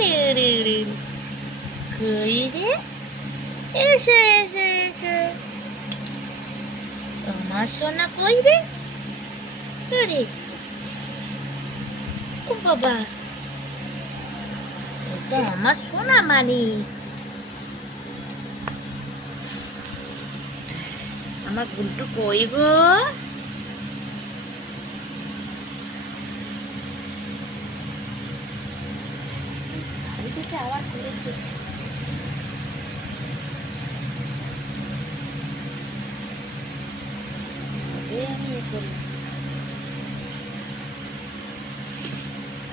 রে রে রে কই রে এসো এসো এসো আমার সোনা কই রে রে ও বাবা এটা আমার সোনা মানি আমার গুন্টু কই গো চারিদিকে আবার ঘুরে ফিরছে আমি এ করি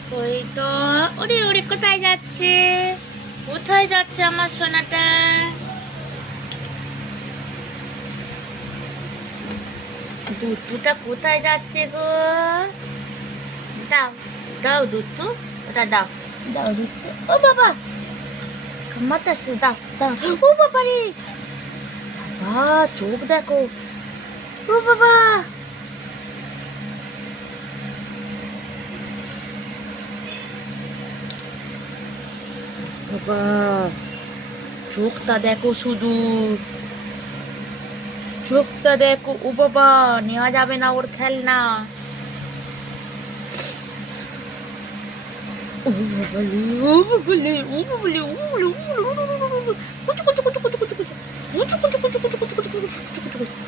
কই তো ওরে ওরে কোথায় যাচ্ছে আমার সোনাটা দুধটা কোথায় যাচ্ছে গো দাও দাও দুধ ওটা দাও দাও দুধ ও বাবা কামাতাছে দাও দাও ও বাবা রে বাবা চোখ দেখো ও বাবা বাবা চোখটা দেখো শুধু চোখটা দেখো ও বাবা নেওয়া যাবে না ওর খেলনা ও বাবালে ও বাবালে ও বাবালে ও বাবালে কুচু কুচু কুচু কুচু কুচু কুচু কুচু কুচু কুচু কুচু কুচু কুচু কুচু কুচু কুচু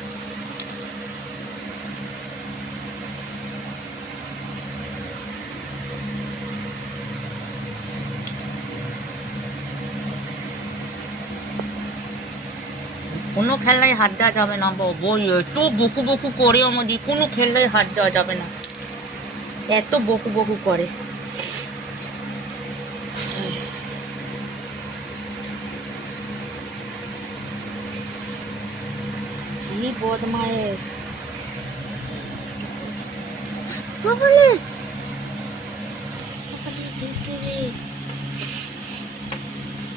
কোনো খেলনায় হাত দেওয়া যাবে না বাবা এত বকু বকু করে আমাদের কোনো খেলনায় হাত দেওয়া যাবে না এত বকু বকু করে কি বদমায়েশ বাবালে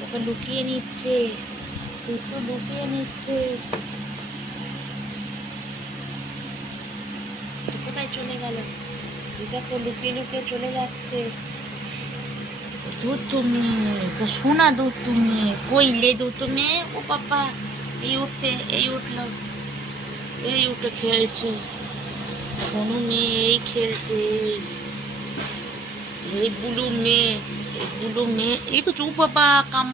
ওকে লুকিয়ে নিচ্ছে একটু লুকিয়ে নিচ্ছে কোথায় চলে গেল এটা তো লুকিয়ে লুকিয়ে চলে যাচ্ছে দুধ তুমি তো শোনা দুধ তুমি কইলে দুধ তুমি ও পাপা এই উঠছে এই উঠলো এই উঠে খেলছে সোনু মেয়ে এই খেলছে এই বুলু মেয়ে এই কিছু বাবা কাম